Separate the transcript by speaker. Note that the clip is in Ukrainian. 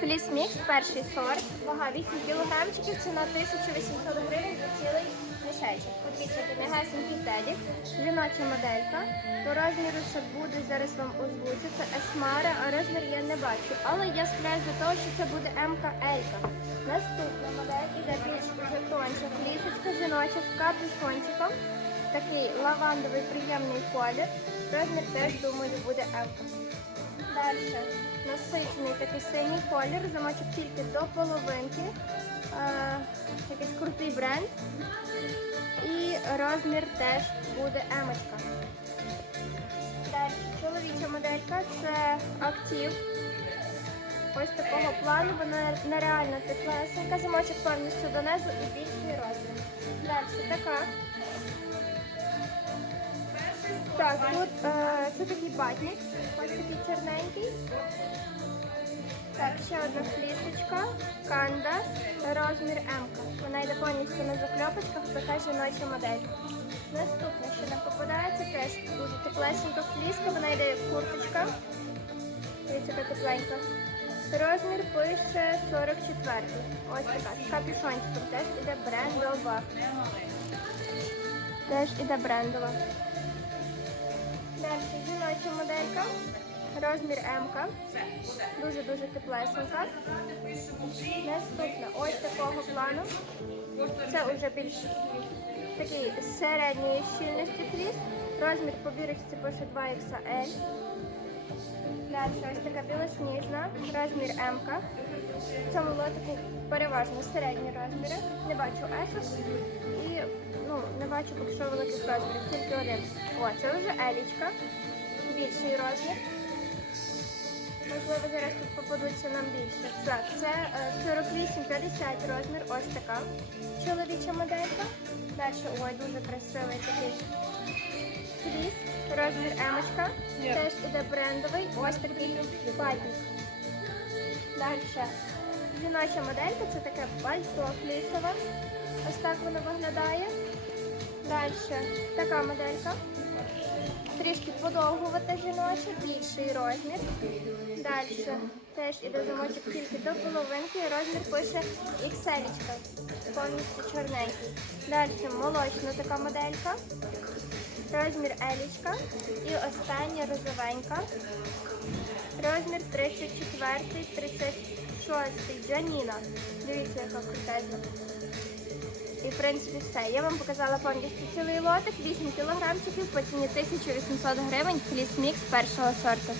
Speaker 1: Флісмікс, перший сорт, вага 8 кілограмчиків, ціна 1800 гривень за цілий мішечок. Подивіться, який м'ягесенький телік, жіноча моделька. По розміру це буде, зараз вам озвучу, це есмара, а розмір я не бачу. Але я схиляюсь до того, що це буде МК Елька. Наступна модель іде більш вже тонша флісочка жіноча з капюшончиком. Такий лавандовий приємний колір. Розмір теж, думаю, буде М. Далі насичений такий синій колір, замочок тільки до половинки. Е, якийсь крутий бренд. І розмір теж буде емочка. Далі чоловіча моделька це актив. Ось такого плану, вона нереально теплесенька, замочок повністю донизу і більший розмір. Далі така. Так, тут е, це такий батник, ось такий чорненький. Так, ще одна флісочка, кандас, розмір М. Вона йде повністю на закльопочках, така жіноча модель. Наступне, що нам попадається, теж дуже теплесенька фліска, вона йде курточка. Дивіться, яка тепленька. Розмір пише 44. Ось така, з капюшончиком, теж іде брендова. Теж іде брендова. Далі жіноча моделька, розмір М. Дуже-дуже теплесенька. Наступна ось такого плану. Це вже більш такий середньої щільності фліс. Розмір по бірочці пише 2XL. Далі ось така білосніжна, розмір М. В цьому лотику переважно середні розміри. Не бачу есок і ну, не бачу поки що великих розмірів, тільки один. О, це вже елічка, більший розмір. Можливо, зараз тут попадуться нам більше. Так, це е, 48-50 розмір, ось така чоловіча моделька. Далі, ой, дуже красивий такий фліс, розмір емочка. Теж іде брендовий, ось такий батник. Далі жіноча моделька, це таке пальто флісове. Ось так воно виглядає. Далі така моделька. Трішки подовгувата жіноча, більший розмір. Далі теж іде замочок тільки до половинки, розмір пише XL, повністю чорненький. Далі молочна така моделька, розмір Елічка і остання розовенька. Розмір 34, 36, Джаніна. Дивіться, яка крутезна. І в принципі все. Я вам показала повністю цілий лотик, 8 кілограмчиків по ціні 1800 гривень, фліс мікс першого сорту.